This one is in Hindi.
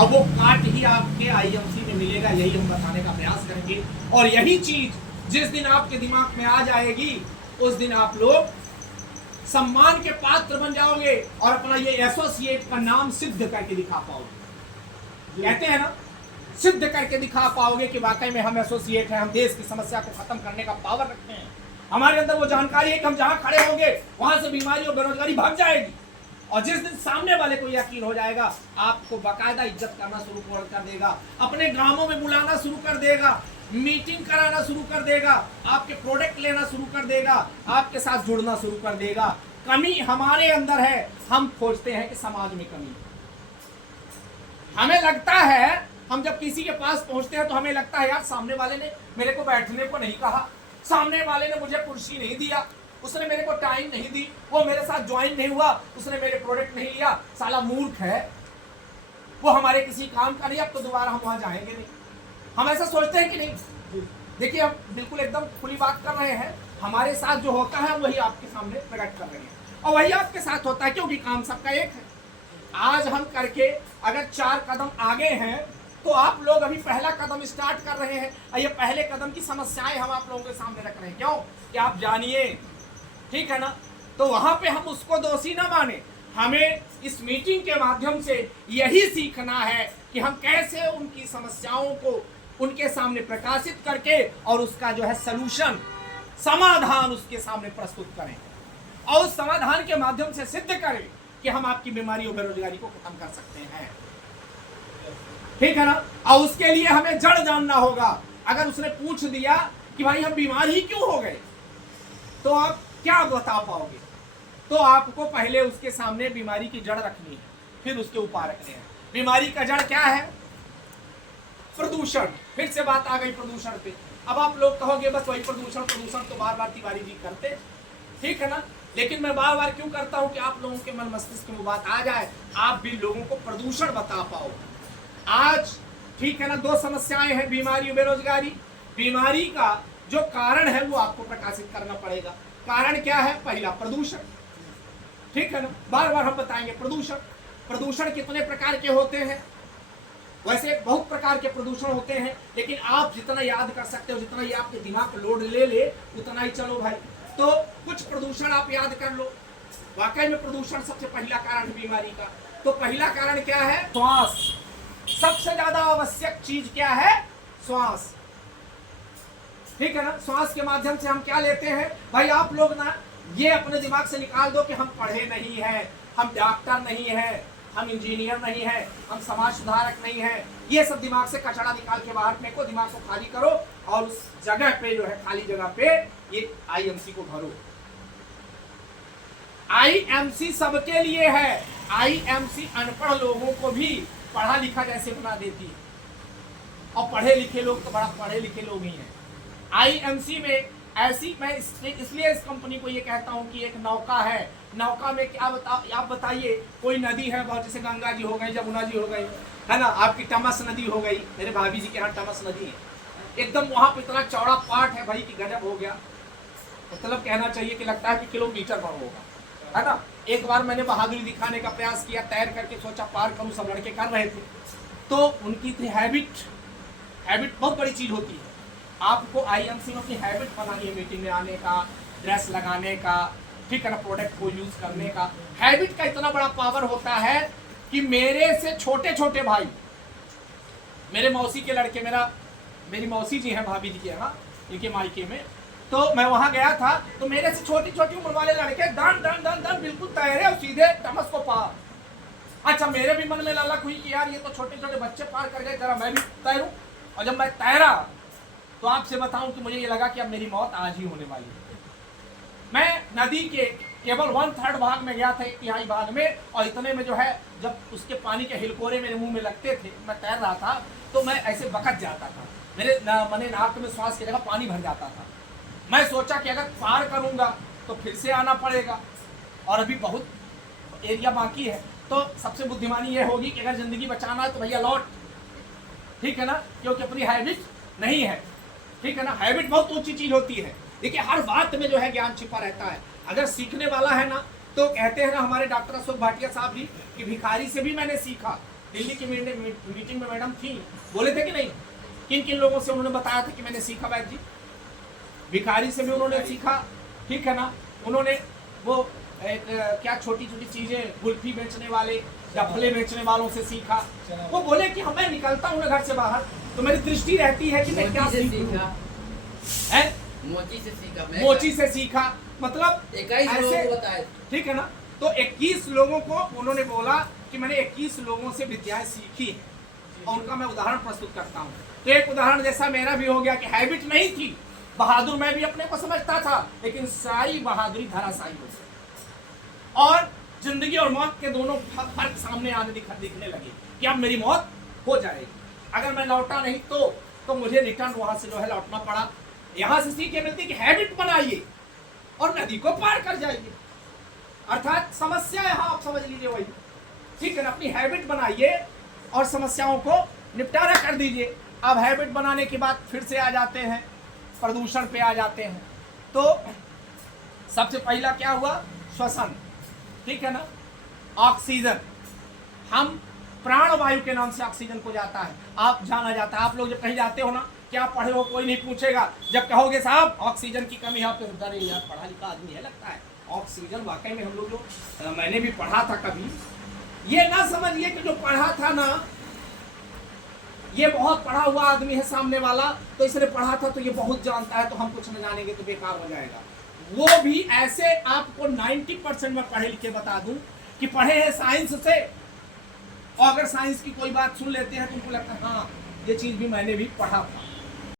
अब वो काट ही आपके आईएमसी में मिलेगा, यही हम बताने का प्रयास करेंगे। और यही चीज जिस दिन आपके दिमाग में आ जाएगी उस दिन आप लोग सम्मान के पात्र बन जाओगे और अपना ये एसोसिएट का नाम सिद्ध करके दिखा पाओगे। कहते हैं ना, सिद्ध करके दिखा पाओगे कि वाकई में हम एसोसिएट हैं, हम देश की समस्या को खत्म करने का पावर रखते हैं। हमारे अंदर वो जानकारी है कि हम जहां खड़े होंगे वहां से बीमारी और बेरोजगारी भाग जाएगी। और जिस दिन सामने वाले को यकीन हो जाएगा, आपको बाकायदा इज्जत करना शुरू कर देगा, अपने गांवों में बुलाना शुरू कर देगा, मीटिंग कराना शुरू कर देगा, आपके प्रोडक्ट लेना शुरू कर देगा, आपके साथ जुड़ना शुरू कर देगा। कमी हमारे अंदर है, हम खोजते हैं कि समाज में कमी। हमें लगता है, हम जब किसी के पास पहुंचते हैं तो हमें लगता है यार सामने वाले ने मेरे को बैठने को नहीं कहा, सामने वाले ने मुझे कुर्सी नहीं दिया, उसने मेरे को टाइम नहीं दी, वो मेरे साथ ज्वाइन नहीं हुआ, उसने मेरे प्रोडक्ट नहीं लिया, साला मूर्ख है, वो हमारे किसी काम का नहीं, अब तो दोबारा हम वहां जाएंगे नहीं। हम ऐसा सोचते हैं कि नहीं? देखिए, हम बिल्कुल एकदम खुली बात कर रहे हैं। हमारे साथ जो होता है वही आपके सामने प्रकट कर रहे हैं और वही आपके साथ होता है, क्योंकि काम सबका एक है। आज हम करके अगर 4 कदम आगे हैं तो आप लोग अभी पहला कदम स्टार्ट कर रहे हैं और ये पहले कदम की समस्याएं हम आप लोगों के सामने रख रहे हैं। क्यों? कि आप जानिए, ठीक है ना? तो वहां पे हम उसको दोषी ना माने। हमें इस मीटिंग के माध्यम से यही सीखना है कि हम कैसे उनकी समस्याओं को उनके सामने प्रकाशित करके और उसका जो है सलूशन, समाधान उसके सामने प्रस्तुत करें और उस समाधान के माध्यम से सिद्ध करें कि हम आपकी बीमारी और बेरोजगारी को खत्म कर सकते हैं, ठीक है ना? और उसके लिए हमें जड़ जानना होगा। अगर उसने पूछ दिया कि भाई हम बीमार ही क्यों हो गए, तो आप क्या बता पाओगे? तो आपको पहले उसके सामने बीमारी की जड़ रखनी है, फिर उसके उपाय रखने हैं। बीमारी का जड़ क्या है? प्रदूषण। फिर से बात आ गई प्रदूषण पे। अब आप लोग कहोगे बस वही प्रदूषण तो बार बार तिवारी जी करते, ठीक है ना? लेकिन मैं बार बार क्यों करता हूं कि आप लोगों के मन मस्तिष्क में बात आ जाए, आप भी लोगों को प्रदूषण बता पाओ। आज ठीक है ना, 2 समस्याएं हैं, बीमारी और बेरोजगारी। बीमारी का जो कारण है वो आपको प्रकाशित करना पड़ेगा। कारण क्या है? पहला प्रदूषण, ठीक है ना? बार बार हम बताएंगे प्रदूषण। प्रदूषण कितने प्रकार के होते हैं? वैसे बहुत प्रकार के प्रदूषण होते हैं, लेकिन आप जितना याद कर सकते हो, जितना ये आपके दिमाग लोड ले उतना ही चलो भाई। तो कुछ प्रदूषण आप याद कर लो। वाकई में प्रदूषण सबसे पहला कारण है बीमारी का। तो पहला कारण क्या है? श्वास। सबसे ज्यादा आवश्यक चीज क्या है? श्वास, ठीक है ना? श्वास के माध्यम से हम क्या लेते हैं भाई? आप लोग ना ये अपने दिमाग से निकाल दो कि हम पढ़े नहीं हैं, हम डॉक्टर नहीं हैं, हम इंजीनियर नहीं हैं, हम समाज सुधारक नहीं हैं। ये सब दिमाग से कचरा निकाल के बाहर फेंको, दिमाग को खाली करो और उस जगह पे जो है, खाली जगह पे ये आईएमसी को भरो। आईएमसी सबके लिए है। आईएमसी अनपढ़ लोगों को भी पढ़ा लिखा जैसे बना देती है और पढ़े लिखे लोग तो बड़ा पढ़े लिखे लोग ही हैं। आईएमसी में ऐसी, मैं इसलिए इस कंपनी को ये कहता हूँ कि एक नौका है। नौका में क्या आप बताइए, कोई नदी है बहुत, जैसे गंगा जी हो गई, जमुना जी हो गई, है ना, आपकी टमस नदी हो गई, मेरे भाभी जी के यहाँ टमस नदी है, एकदम वहां पे इतना चौड़ा पाट है भाई कि गजब हो गया। मतलब कहना चाहिए कि लगता है कि किलोमीटर भर होगा, है ना। एक बार मैंने बहादुरी दिखाने का प्रयास किया, तैर करके सोचा पार करूं, सब लड़के कर रहे थे, तो उनकी थी हैबिट बहुत बड़ी चीज होती है। आपको आईएमसी में अपनी हैबिट बनानी है, मीटिंग में आने का, ड्रेस लगाने का, ठीक है ना, प्रोडक्ट को यूज करने का। हैबिट का इतना बड़ा पावर होता है कि मेरे से छोटे छोटे भाई, मेरे मौसी के लड़के, मेरी मौसी जी हैं भाभी जी के यहाँ, इनके मायके में, तो मैं वहां गया था, तो मेरे से छोटी छोटी उम्र वाले लड़के डन डन डन डन बिल्कुल तैरे और सीधे टमस को पार। अच्छा, मेरे भी मन में ललक हुई कि यार ये तो छोटे छोटे बच्चे पार कर गए, जरा मैं भी तैरूं। और जब मैं तैरा तो आपसे बताऊं कि मुझे ये लगा कि अब मेरी मौत आज ही होने वाली है। मैं नदी के केवल 1/3 भाग में गया था, 1/3 भाग में, और इतने में जो है, जब उसके पानी के हिलकोरे मेरे मुंह में लगते थे, मैं तैर रहा था, तो मैं ऐसे बकत जाता था, मेरे मने नाक में श्वास की जगह पानी भर जाता था। मैं सोचा कि अगर पार करूंगा तो फिर से आना पड़ेगा और अभी बहुत एरिया बाकी है, तो सबसे बुद्धिमानी ये होगी कि अगर जिंदगी बचाना है तो भैया लौट, ठीक है ना, क्योंकि अपनी हैबिट नहीं है, ठीक है ना। हैबिट बहुत ऊंची चीज होती है। देखिए, हर बात में जो है ज्ञान छिपा रहता है, अगर सीखने वाला है ना, तो कहते हैं ना हमारे डॉक्टर अशोक भाटिया साहब जी कि भिखारी से भी मैंने सीखा, दिल्ली की मीटिंग में मैडम थी, बोले थे कि नहीं, किन किन लोगों से उन्होंने बताया था कि मैंने सीखा वैद्य जी? भिखारी से भी उन्होंने सीखा, ठीक है ना। उन्होंने वो क्या छोटी छोटी चीजें गुल्फी बेचने वाले या फले बेचने वालों से सीखा। वो बोले कि मैं निकलता हूँ घर से बाहर तो मेरी दृष्टि रहती है कि मैं क्या सीखूं। मोची से सीखा मतलब ऐसे, ठीक है ना। तो 21 लोगों को उन्होंने बोला कि मैंने 21 लोगों से विद्याएं सीखी है और उनका मैं उदाहरण प्रस्तुत करता हूँ। तो एक उदाहरण जैसा मेरा भी हो गया कि हैबिट नहीं थी, बहादुर मैं भी अपने को समझता था, लेकिन सारी बहादुरी धराशायी हो गई और जिंदगी और मौत के दोनों फर्क सामने आने दिखने लगे कि अब मेरी मौत हो जाएगी। अगर मैं लौटा नहीं तो मुझे रिटर्न वहां से जो है लौटना पड़ा। यहां से सीख ये मिलती कि हैबिट बनाइए और नदी को पार कर जाइए। अर्थात समस्या यहां आप समझ लीजिए वही, ठीक है ना। अपनी हैबिट बनाइए और समस्याओं को निपटारा कर दीजिए। अब हैबिट बनाने के बाद फिर से आ जाते हैं प्रदूषण पे आ जाते हैं। तो सबसे पहला क्या हुआ? श्वसन, ठीक है ना। ऑक्सीजन, हम प्राण वायु के नाम से ऑक्सीजन को जाता है, आप जाना जाता है। आप लोग जब कहीं जाते हो ना, क्या पढ़े हो कोई नहीं पूछेगा, जब कहोगे साहब ऑक्सीजन की कमी है, आप तो यार पढ़ा लिखा आदमी है लगता है। ऑक्सीजन वाकई में हम लोग जो मैंने भी पढ़ा था कभी, ये ना समझिए कि जो पढ़ा था ना ये बहुत पढ़ा हुआ आदमी है सामने वाला, तो इसने पढ़ा था तो ये बहुत जानता है, तो हम कुछ न जानेंगे तो बेकार हो जाएगा। वो भी ऐसे आपको 90% में पढ़े लिखे बता दूं कि पढ़े हैं साइंस से, और अगर साइंस की कोई बात सुन लेते हैं तो उनको लगता है हाँ ये चीज भी मैंने भी पढ़ा था।